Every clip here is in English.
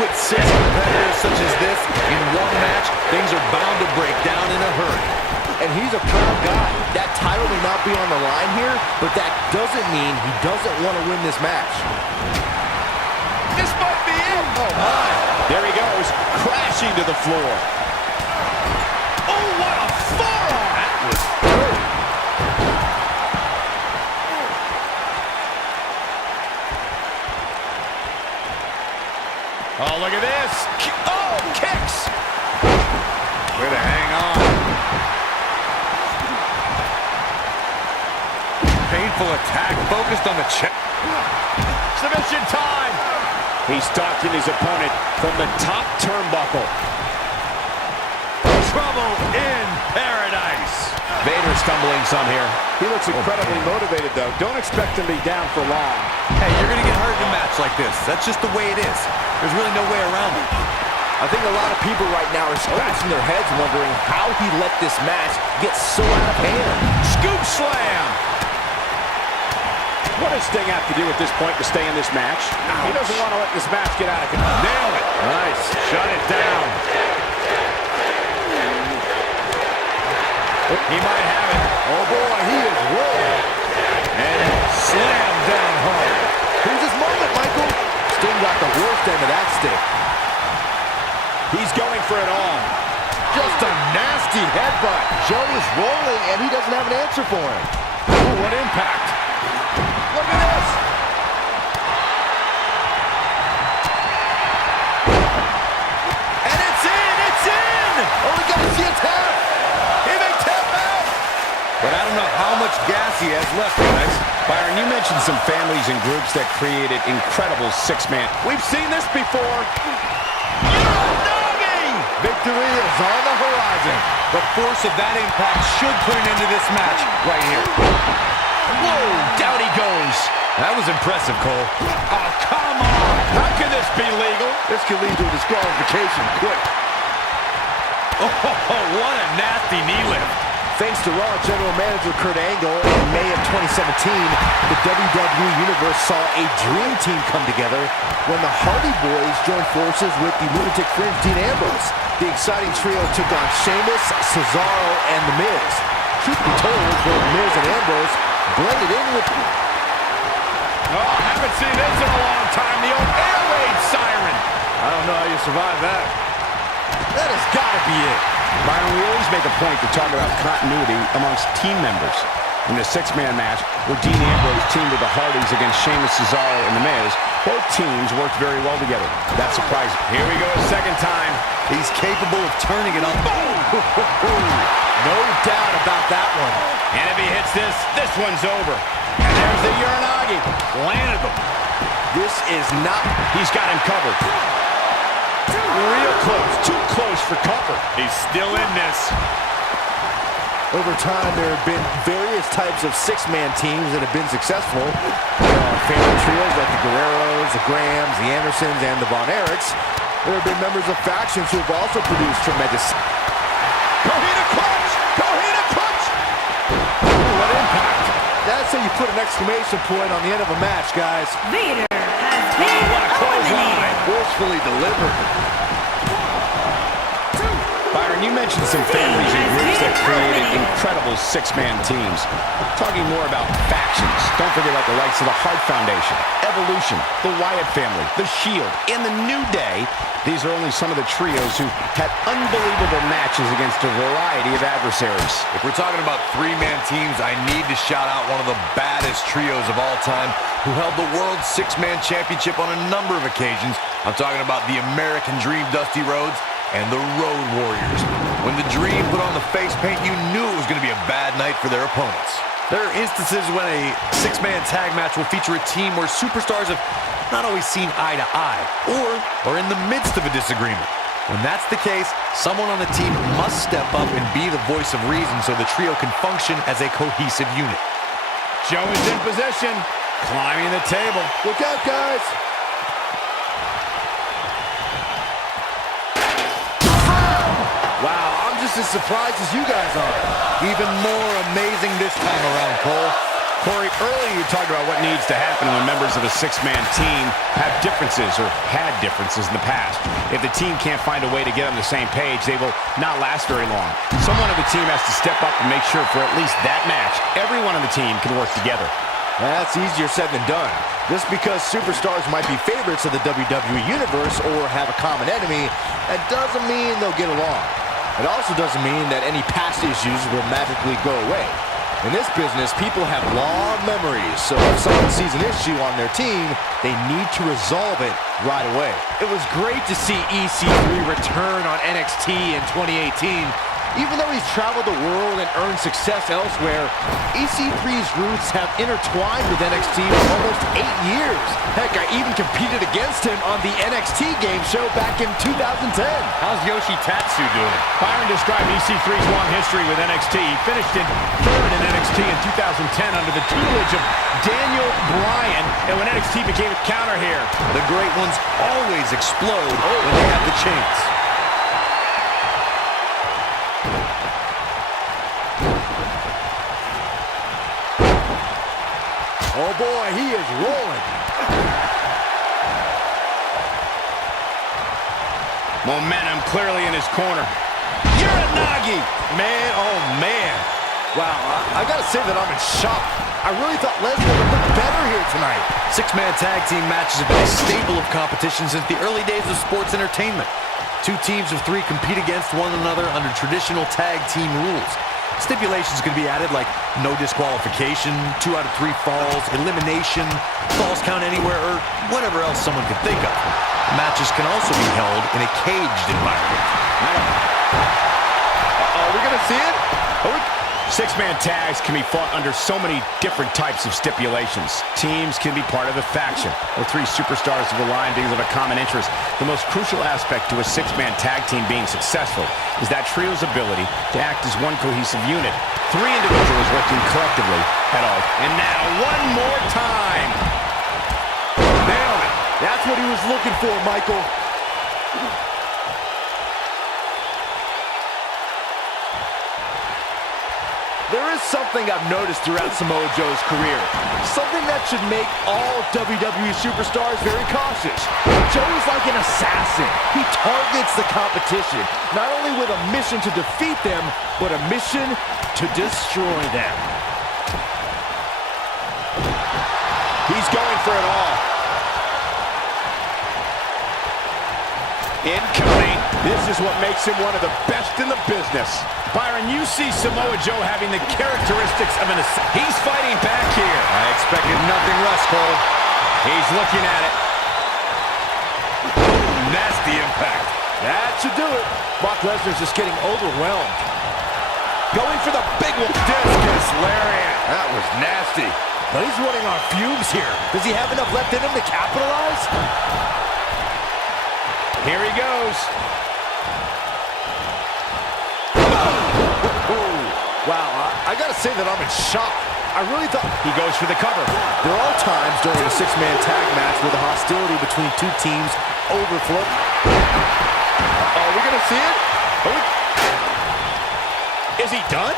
put 6 competitors such as this in one match, things are bound to break down in a hurry. And he's a proud guy. That title may not be on the line here, but that doesn't mean he doesn't want to win this match. This might be it. Oh, my. There he goes, crashing to the floor. Oh, what a forearm! That was Oh, look at this. Oh, kicks. Way to hang on. Painful attack focused on the chest. Submission time. He's stalking his opponent from the top turnbuckle. Trouble in paradise. Vader stumbling some here. He looks incredibly motivated, though. Don't expect him to be down for long. Hey, you're going to get hurt in a match like this. That's just the way it is. There's really no way around it. I think a lot of people right now are scratching their heads wondering how he let this match get so out of hand. Scoop slam. What does Sting have to do at this point to stay in this match? Ouch. He doesn't want to let this match get out of control. Nail it. Nice. Shut it down. He might have it. Oh, boy, he is rolling. And slam down hard. Here's his moment, Michael. Sting got the worst end of that stick. He's going for it all. Just a nasty headbutt. Joe is rolling, and he doesn't have an answer for him. Oh, what impact. Look at this. And it's in! It's in! Oh, we got to see a tap. He may tap out! But I don't know how much gas he has left, guys. Byron, you mentioned some families and groups that created incredible six-man. We've seen this before. Victory is on the horizon. The force of that impact should put an end to this match right here. Whoa, down he goes. That was impressive, Cole. Oh, come on. How can this be legal? This could lead to a disqualification quick. Oh, what a nasty knee lift. Thanks to Raw General Manager Kurt Angle, in May of 2017, the WWE Universe saw a dream team come together when the Hardy Boys joined forces with the Lunatic Fringe Dean Ambrose. The exciting trio took on Sheamus, Cesaro, and The Miz. Truth be told, both Miz and Ambrose blended in with... Oh, haven't seen this in a long time. The old air raid siren. I don't know how you survive that. That has got to be it. Byron, we always make a point to talk about continuity amongst team members. In the six-man match, where Dean Ambrose teamed with the Hardys against Sheamus, Cesaro, and The Miz, both teams worked very well together. That's surprising. Here we go a second time. He's capable of turning it on. Boom! No doubt about that one. And if he hits this, this one's over. And there's the Uranagi. Landed them. This is not... He's got him covered. Real close. Too close for cover. He's still in this. Over time, there have been various types of six-man teams that have been successful. There are family trios like the Guerreros, the Grahams, the Andersons, and the Von Erichs. There have been members of factions who have also produced tremendous... Kohina clutch! Kohina clutch! What impact! That's how you put an exclamation point on the end of a match, guys. Vader has been eliminated. Forcefully delivered. Byron, you mentioned some families and groups that created incredible six-man teams. Talking more about factions, don't forget about the likes of the Hart Foundation, Evolution, the Wyatt family, the Shield, and the New Day. These are only some of the trios who had unbelievable matches against a variety of adversaries. If we're talking about three-man teams, I need to shout out one of the baddest trios of all time who held the World Six-Man Championship on a number of occasions. I'm talking about the American Dream, Dusty Rhodes, and the Road Warriors. When the Dream put on the face paint, you knew it was going to be a bad night for their opponents. There are instances when a six-man tag match will feature a team where superstars have not always seen eye to eye, or are in the midst of a disagreement. When that's the case, someone on the team must step up and be the voice of reason so the trio can function as a cohesive unit. Joe is in position, climbing the table. Look out, guys! As surprised as you guys are. Even more amazing this time around, Cole. Corey, earlier you talked about what needs to happen when members of a six-man team have differences or had differences in the past. If the team can't find a way to get on the same page, they will not last very long. Someone on the team has to step up and make sure for at least that match, everyone on the team can work together. That's easier said than done. Just because superstars might be favorites of the WWE Universe or have a common enemy, that doesn't mean they'll get along. It also doesn't mean that any past issues will magically go away. In this business, people have long memories, so if someone sees an issue on their team, they need to resolve it right away. It was great to see EC3 return on NXT in 2018. Even though he's traveled the world and earned success elsewhere, EC3's roots have intertwined with NXT for almost 8 years. Heck, I even competed against him on the NXT game show back in 2010. How's Yoshi Tatsu doing? Byron described EC3's long history with NXT. He finished in third in NXT in 2010 under the tutelage of Daniel Bryan, and when NXT became a counter here. The great ones always explode when they have the chance. Oh boy, he is rolling. Momentum clearly in his corner. Uranagi! Man, oh man. Wow, I gotta say that I'm in shock. I really thought Lesnar would look better here tonight. Six-man tag team matches have been a staple of competition since the early days of sports entertainment. 2 teams of 3 compete against one another under traditional tag team rules. Stipulations can be added like no disqualification, 2 out of 3 falls, elimination, falls count anywhere, or whatever else someone could think of. Matches can also be held in a caged environment. Are we gonna see it? Six-man tags can be fought under so many different types of stipulations. Teams can be part of a faction, or 3 superstars have aligned because of a common interest. The most crucial aspect to a six-man tag team being successful is that trio's ability to act as one cohesive unit. 3 individuals working collectively at all. And now, one more time! Nailed it. That's what he was looking for, Michael. There is something I've noticed throughout Samoa Joe's career. Something that should make all WWE superstars very cautious. Joe is like an assassin. He targets the competition, not only with a mission to defeat them, but a mission to destroy them. He's going for it all. Incoming. This is what makes him one of the best in the business. Byron, you see Samoa Joe having the characteristics of an assassin. He's fighting back here. I expected nothing less, Cole. He's looking at it. Nasty impact. That should do it. Brock Lesnar's just getting overwhelmed. Going for the big one. Discus lariat. That was nasty. But he's running on fumes here. Does he have enough left in him to capitalize? Here he goes. Wow, I gotta say that I'm in shock. I really thought... He goes for the cover. There are times during a six-man tag match where the hostility between 2 teams overflow. Are we gonna see it? Is he done?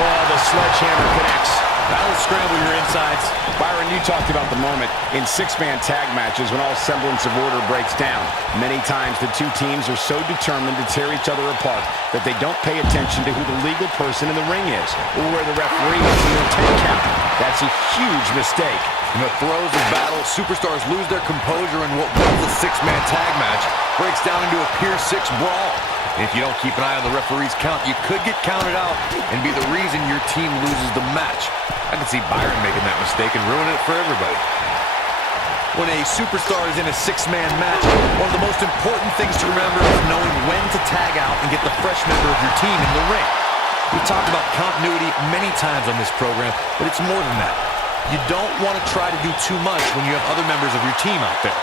Oh, the sledgehammer connects. That'll scramble your insides. Byron, you talked about the moment in six-man tag matches when all semblance of order breaks down. Many times the 2 teams are so determined to tear each other apart that they don't pay attention to who the legal person in the ring is or where the referee is in the 10 count. That's a huge mistake. In the throes of battle, superstars lose their composure and what was a six-man tag match breaks down into a Pier 6 brawl. And if you don't keep an eye on the referee's count, you could get counted out and be the reason your team loses the match. I can see Byron making that mistake and ruining it for everybody. When a superstar is in a six-man match, one of the most important things to remember is knowing when to tag out and get the fresh member of your team in the ring. We've talked about continuity many times on this program, but it's more than that. You don't want to try to do too much when you have other members of your team out there.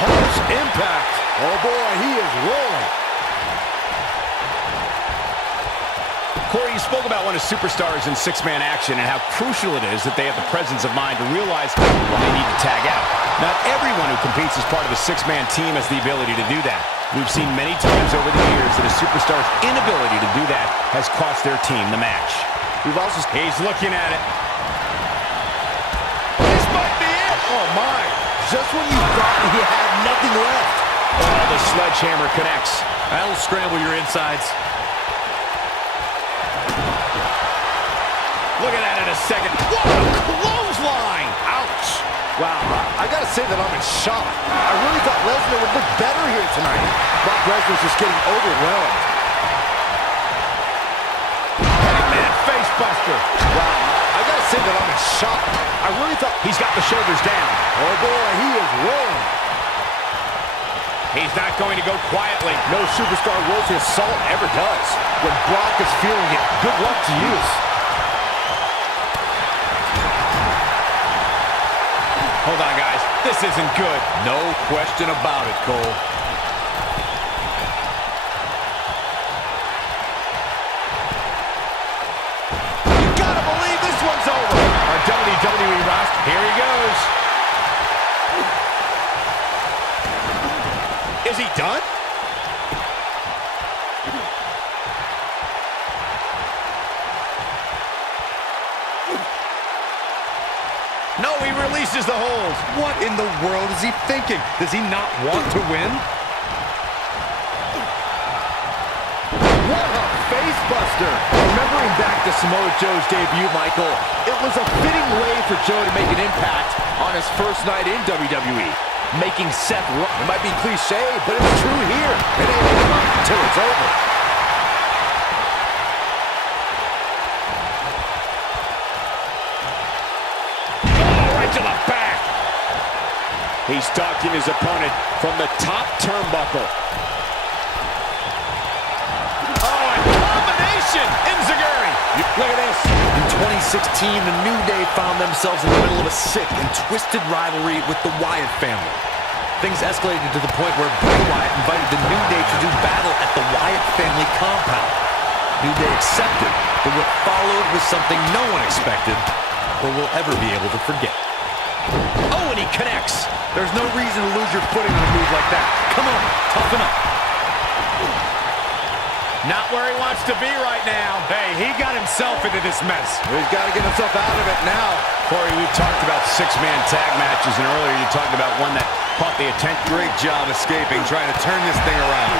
Harsh impact. Oh boy, he is rolling. Corey, you spoke about one of superstars in six-man action and how crucial it is that they have the presence of mind to realize when they need to tag out. Not everyone who competes as part of a six-man team has the ability to do that. We've seen many times over the years that a superstar's inability to do that has cost their team the match. He's looking at it. This might be it. Oh, my. Just when you thought he had nothing left. Oh, the sledgehammer connects. That'll scramble your insides. Look at that in a second. What a clothesline! Ouch. Wow, I gotta say that I'm in shock. I really thought Lesnar would look better here tonight. Brock Lesnar's just getting overwhelmed. Man, face buster. Wow, I gotta say that I'm in shock. I really thought He's got the shoulders down. oh boy, he is rolling. He's not going to go quietly. No superstar worth his salt ever does. When Brock is feeling it, good luck to you. Hold on, guys. This isn't good. No question about it, Cole. You gotta believe this one's over. Our WWE roster. Here he goes. Is he done? No, he releases the hold. What in the world is he thinking? Does he not want to win? What a face buster. Remembering back to Samoa Joe's debut, Michael, it was a fitting way for Joe to make an impact on his first night in WWE. Making Seth run. It might be cliche, but it's true here. It ain't over until it's over. To the back. He's stalking his opponent from the top turnbuckle. Oh, a combination! Enziguri! Look at this. In 2016, the New Day found themselves in the middle of a sick and twisted rivalry with the Wyatt family. Things escalated to the point where Bray Wyatt invited the New Day to do battle at the Wyatt family compound. New Day accepted, but what followed was something no one expected or will ever be able to forget. Oh, and he connects. There's no reason to lose your footing on a move like that. Come on, toughen up. Not where he wants to be right now. Hey, he got himself into this mess. He's got to get himself out of it now. Corey, we've talked about six-man tag matches, and earlier you talked about one that caught the attention. Great job escaping, trying to turn this thing around.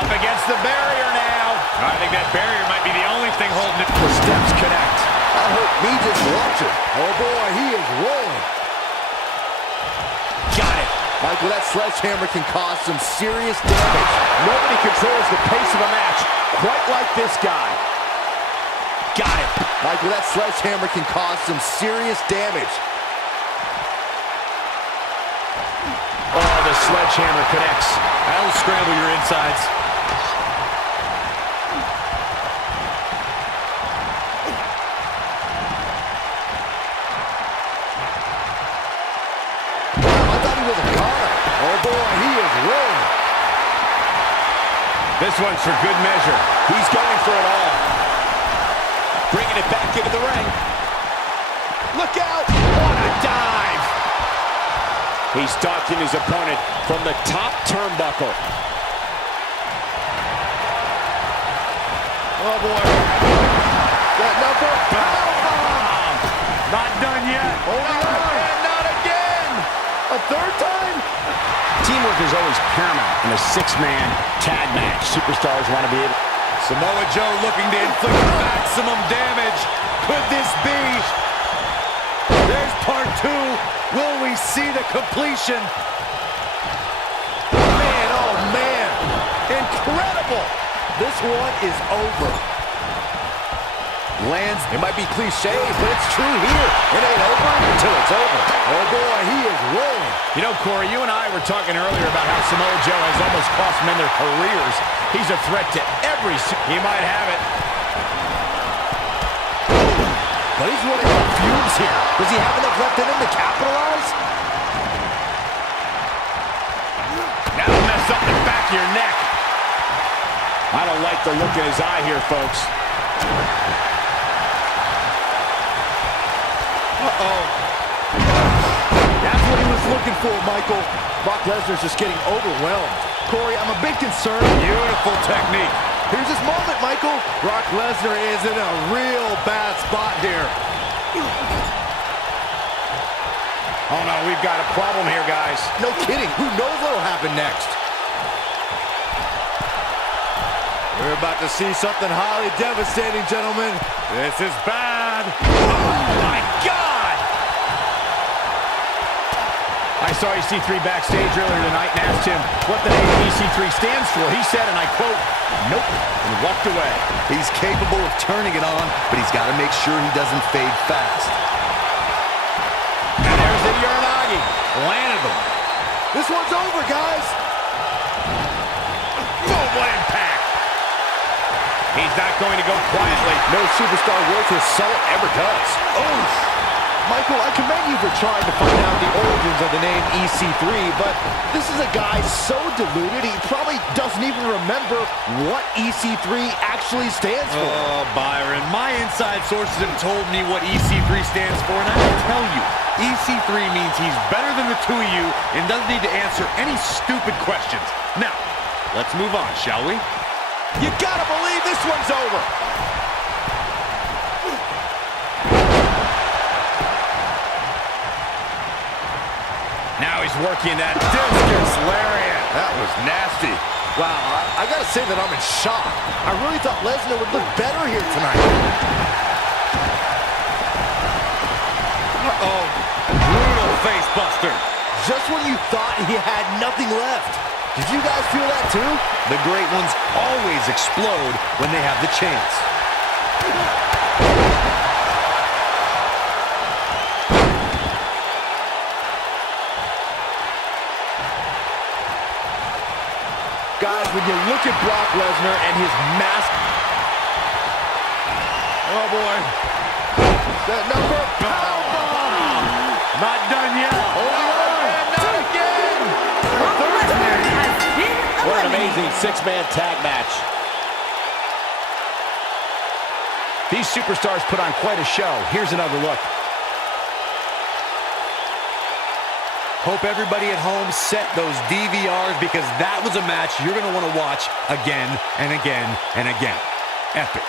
Up against the barrier now. I think that barrier might be the only thing holding it. The steps connect. That hurt me just watching. Oh boy, he is rolling. Got it. Michael, that sledgehammer can cause some serious damage. Nobody controls the pace of a match quite like this guy. Got it. Michael, that sledgehammer can cause some serious damage. Oh, the sledgehammer connects. That'll scramble your insides. I thought he was a goner. Oh boy, he is rolling. This one's for good measure. He's going for it all. Bringing it back into the ring. Look out! What a dive! He's stalking his opponent from the top turnbuckle. Oh boy. That number. Powerbomb! Not done yet. Holding on. And not again! A third time? Teamwork is always paramount in a six-man tag match. Superstars want to be able... Samoa Joe looking to inflict maximum damage. Could this be? There's part two. Will we see the completion? Man, oh man. Incredible. This one is over. Lands, it might be cliche, but it's true here. It ain't over until it's over. Oh boy, he is rolling. You know, Corey, you and I were talking earlier about how Samoa Joe has almost cost men their careers. He's a threat to every... He might have it. But he's running on fumes here. Does he have enough left in him to capitalize? Now to your neck. I don't like the look in his eye here, folks. Uh-oh. That's what he was looking for, Michael. Brock Lesnar's just getting overwhelmed. Corey, I'm a bit concerned. Beautiful technique. Here's his moment, Michael. Brock Lesnar is in a real bad spot here. Oh, no, we've got a problem here, guys. No kidding. Who knows what'll happen next? We're about to see something highly devastating, gentlemen. This is bad. Oh, my God! I saw EC3 backstage earlier tonight and asked him what the name EC3 stands for. He said, and I quote, "Nope," and walked away. He's capable of turning it on, but he's got to make sure he doesn't fade fast. And there's the Uranagi. Landed him. This one's over, guys. Boom, what impact. He's not going to go quietly. No superstar worth his salt ever does. Oh, Michael, I commend you for trying to find out the origins of the name EC3, but this is a guy so deluded he probably doesn't even remember what EC3 actually stands for. Oh, Byron, my inside sources have told me what EC3 stands for, and I will tell you, EC3 means he's better than the two of you and doesn't need to answer any stupid questions. Now, let's move on, shall we? You gotta believe this one's over. Now he's working that discus lariat. That was nasty. Wow, I gotta say that I'm in shock. I really thought Lesnar would look better here tonight. Uh-oh. Brutal face buster. Just when you thought he had nothing left. Did you guys feel that too? The great ones always explode when they have the chance. Guys, when you look at Brock Lesnar and his mask... Oh, boy. That number... Powerbomb! Not done yet. Not again! Brock Lesnar has been What an eliminated. amazing six-man tag match. These superstars put on quite a show. Here's another look. Hope everybody at home set those DVRs because that was a match you're going to want to watch again and again and again. Epic.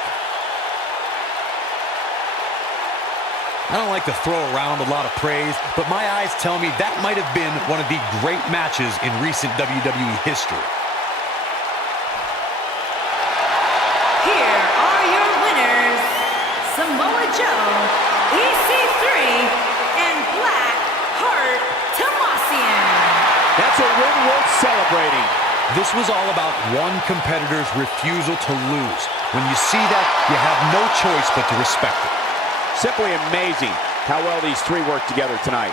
I don't like to throw around a lot of praise, but my eyes tell me that might have been one of the great matches in recent WWE history. Here are your winners, Samoa Joe, EC3, and Black Heart Tommaso. That's a win worth celebrating. This was all about one competitor's refusal to lose. When you see that, you have no choice but to respect it. Simply amazing how well these three work together tonight.